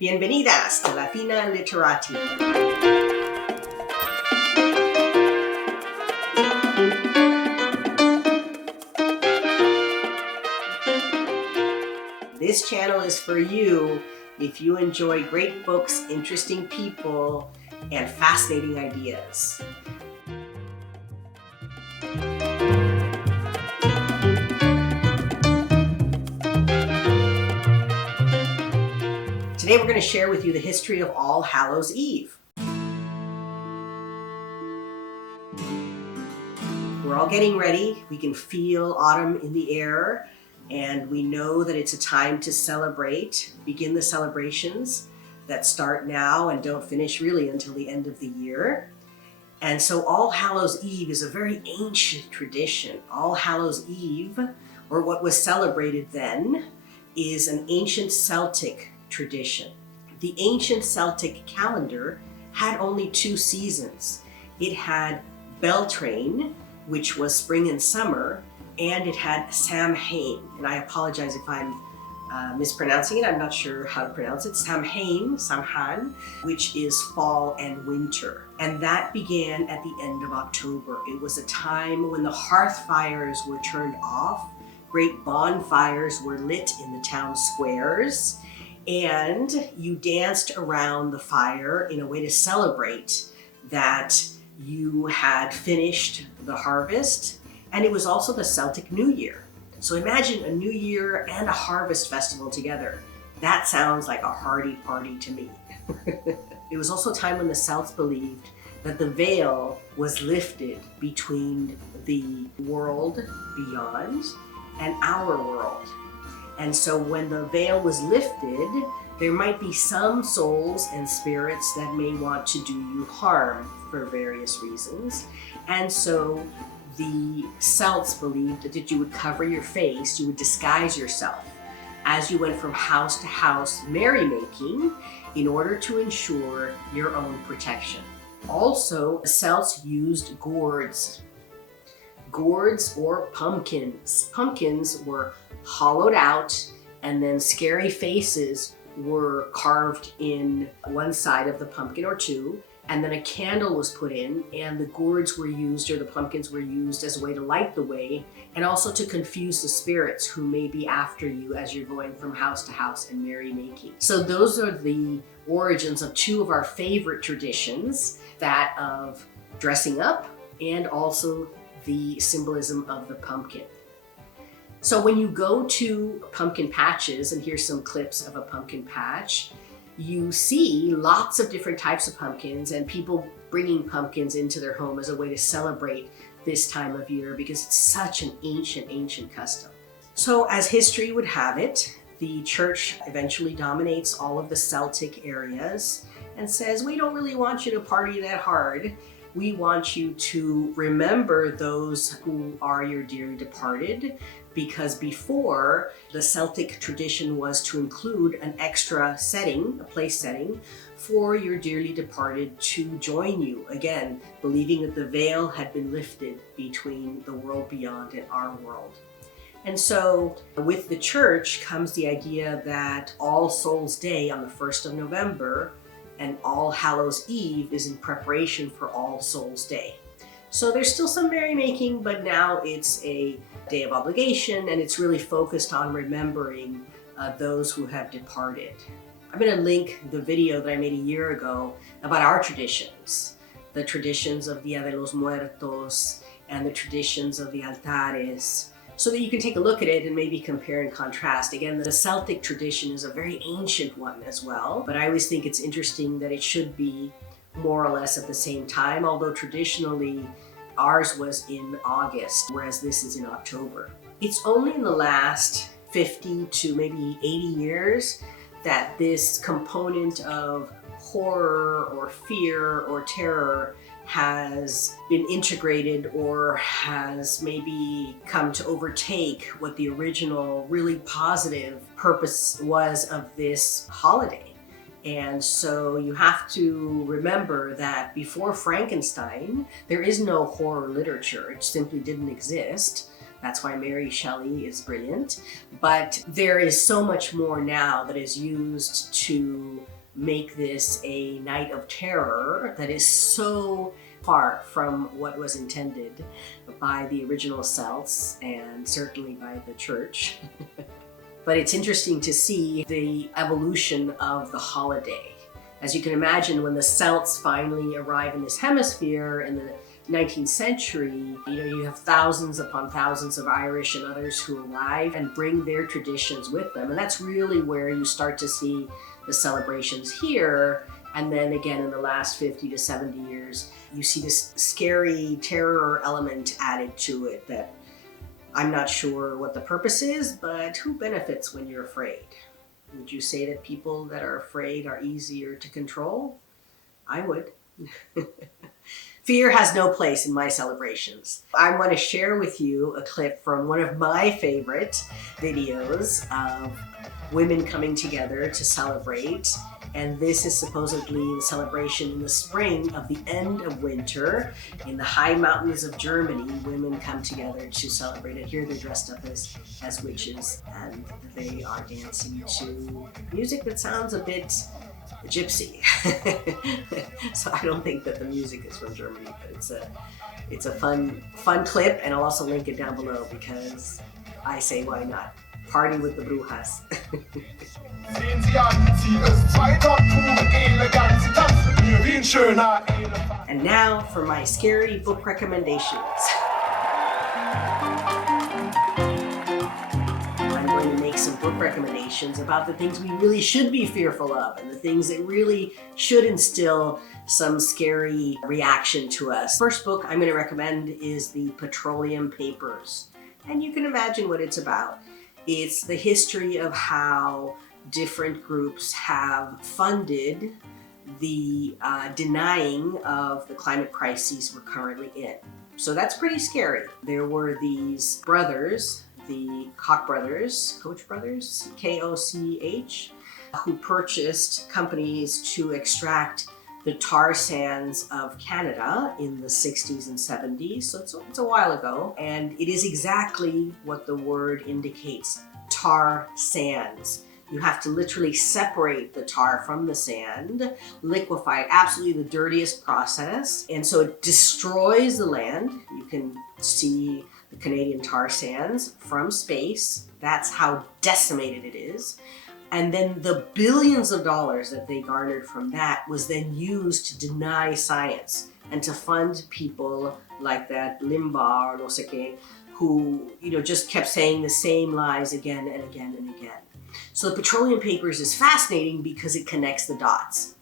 Bienvenidas to Latina Literati. This channel is for you if you enjoy great books, interesting people, and fascinating ideas. Today we're going to share with you the history of All Hallows Eve. We're all getting ready. We can feel autumn in the air, and we know that it's a time to celebrate, begin the celebrations that start now and don't finish really until the end of the year. And so All Hallows Eve is a very ancient tradition. All Hallows Eve, or what was celebrated then, is an ancient Celtic tradition. The ancient Celtic calendar had only 2 seasons. It had Beltane, which was spring and summer, and it had Samhain. And I apologize if I'm mispronouncing it. I'm not sure how to pronounce it. Samhain, which is fall and winter. And that began at the end of October. It was a time when the hearth fires were turned off, great bonfires were lit in the town squares, and you danced around the fire in a way to celebrate that you had finished the harvest. And it was also the Celtic New Year. So imagine a New Year and a harvest festival together. That sounds like a hearty party to me. It was also a time when the Celts believed that the veil was lifted between the world beyond and our world. And so when the veil was lifted, there might be some souls and spirits that may want to do you harm for various reasons. And so the Celts believed that you would cover your face, you would disguise yourself as you went from house to house merrymaking in order to ensure your own protection. Also, the Celts used gourds or pumpkins. Pumpkins were hollowed out, and then scary faces were carved in one side of the pumpkin or two, and then a candle was put in, and the gourds were used, or the pumpkins were used as a way to light the way, and also to confuse the spirits who may be after you as you're going from house to house and merrymaking. So those are the origins of 2 of our favorite traditions, that of dressing up and also the symbolism of the pumpkin. So when you go to pumpkin patches, and here's some clips of a pumpkin patch, you see lots of different types of pumpkins and people bringing pumpkins into their home as a way to celebrate this time of year because it's such an ancient custom. So as history would have it, the church eventually dominates all of the Celtic areas and says, we don't really want you to party that hard. We want you to remember those who are your dearly departed, because before, the Celtic tradition was to include an extra setting, a place setting, for your dearly departed to join you. Again, believing that the veil had been lifted between the world beyond and our world. And so with the church comes the idea that All Souls Day on the 1st of November and All Hallows Eve is in preparation for All Souls Day. So there's still some merrymaking, but now it's a day of obligation, and it's really focused on remembering those who have departed. I'm going to link the video that I made a year ago about our traditions, the traditions of Dia de los Muertos and the traditions of the altares, so that you can take a look at it and maybe compare and contrast. Again, the Celtic tradition is a very ancient one as well, but I always think it's interesting that it should be more or less at the same time, although traditionally ours was in August, whereas this is in October. It's only in the last 50 to maybe 80 years that this component of horror or fear or terror has been integrated or has maybe come to overtake what the original really positive purpose was of this holiday. And so you have to remember that before Frankenstein, there is no horror literature. It simply didn't exist. That's why Mary Shelley is brilliant. But there is so much more now that is used to make this a night of terror that is so far from what was intended by the original Celts and certainly by the church. But it's interesting to see the evolution of the holiday. As you can imagine, when the Celts finally arrive in this hemisphere in the 19th century, you have thousands upon thousands of Irish and others who arrive and bring their traditions with them. And that's really where you start to see the celebrations here. And then again, in the last 50 to 70 years, you see this scary terror element added to it that I'm not sure what the purpose is, but who benefits when you're afraid? Would you say that people that are afraid are easier to control? I would. Fear has no place in my celebrations. I want to share with you a clip from one of my favorite videos of women coming together to celebrate. And this is supposedly the celebration in the spring of the end of winter. In the high mountains of Germany, women come together to celebrate it. Here they're dressed up as witches, and they are dancing to music that sounds a bit gypsy. So I don't think that the music is from Germany, but it's a fun clip, and I'll also link it down below because I say why not? Party with the Brujas. And now for my scary book recommendations. I'm going to make some book recommendations about the things we really should be fearful of and the things that really should instill some scary reaction to us. First book I'm going to recommend is the Petroleum Papers. And you can imagine what it's about. It's the history of how different groups have funded the denying of the climate crises we're currently in. So that's pretty scary. There were these brothers, the Koch brothers, K-O-C-H, who purchased companies to extract the tar sands of Canada in the 60s and 70s, so it's a while ago, and it is exactly what the word indicates, tar sands. You have to literally separate the tar from the sand, liquefy it, absolutely the dirtiest process, and so it destroys the land. You can see the Canadian tar sands from space. That's how decimated it is. And then the billions of dollars that they garnered from that was then used to deny science and to fund people like that Limbaugh or no sé qué, who just kept saying the same lies again and again and again. So the Petroleum Papers is fascinating because it connects the dots.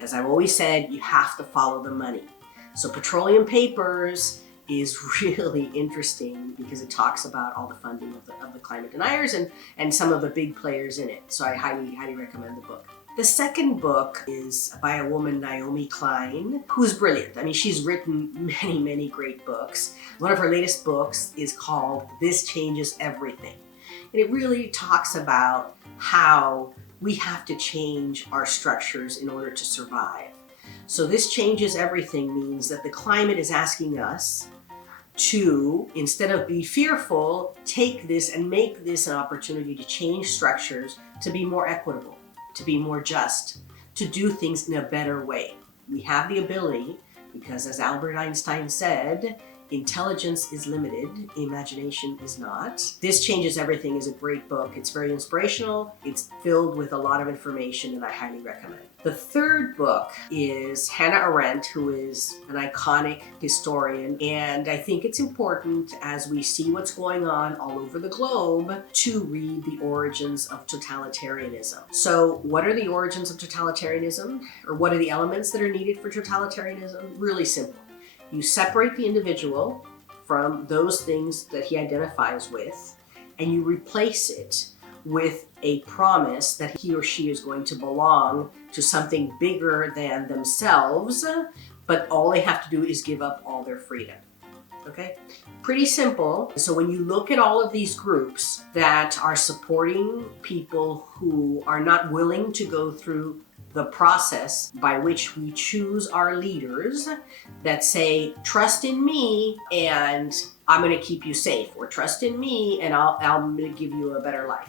As I've always said, you have to follow the money. So Petroleum Papers is really interesting because it talks about all the funding of the climate deniers and some of the big players in it. So I highly recommend the book. The second book is by a woman, Naomi Klein, who's brilliant. I mean, she's written many great books. One of her latest books is called This Changes Everything. And it really talks about how we have to change our structures in order to survive. So This Changes Everything means that the climate is asking us to, instead of be fearful, take this and make this an opportunity to change structures to be more equitable, to be more just, to do things in a better way. We have the ability because, as Albert Einstein said, intelligence is limited, imagination is not. This Changes Everything is a great book. It's very inspirational. It's filled with a lot of information and I highly recommend. The third book is Hannah Arendt, who is an iconic historian, and I think it's important as we see what's going on all over the globe to read the origins of totalitarianism. So what are the origins of totalitarianism? Or what are the elements that are needed for totalitarianism? Really simple. You separate the individual from those things that he identifies with, and you replace it with a promise that he or she is going to belong to something bigger than themselves, but all they have to do is give up all their freedom. Okay? Pretty simple. So when you look at all of these groups that are supporting people who are not willing to go through the process by which we choose our leaders that say, trust in me and I'm going to keep you safe, or trust in me and I'm going to give you a better life.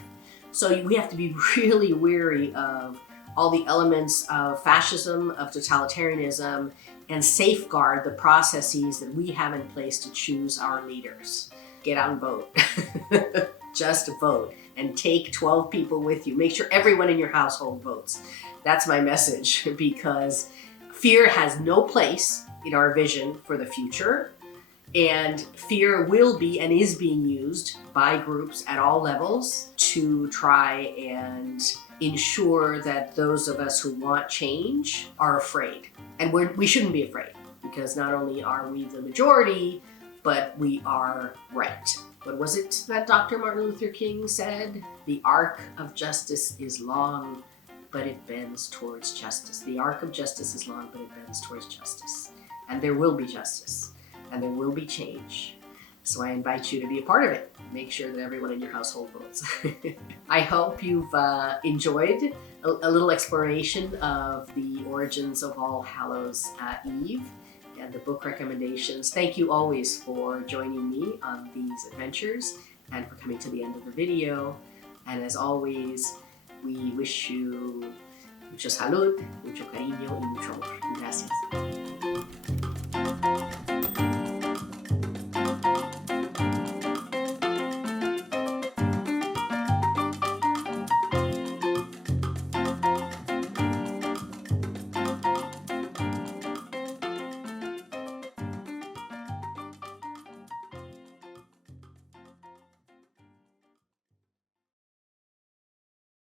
So we have to be really wary of all the elements of fascism, of totalitarianism, and safeguard the processes that we have in place to choose our leaders. Get out and vote. Just vote and take 12 people with you. Make sure everyone in your household votes. That's my message, because fear has no place in our vision for the future. And fear will be and is being used by groups at all levels to try and ensure that those of us who want change are afraid. And we shouldn't be afraid, because not only are we the majority, but we are right. What was it that Dr. Martin Luther King said? The arc of justice is long, but it bends towards justice. The arc of justice is long, but it bends towards justice. And there will be justice. And there will be change. So I invite you to be a part of it. Make sure that everyone in your household votes. I hope you've enjoyed a little exploration of the origins of All Hallows Eve and the book recommendations. Thank you always for joining me on these adventures and for coming to the end of the video. And as always, we wish you mucho salud, mucho cariño y mucho amor. Gracias.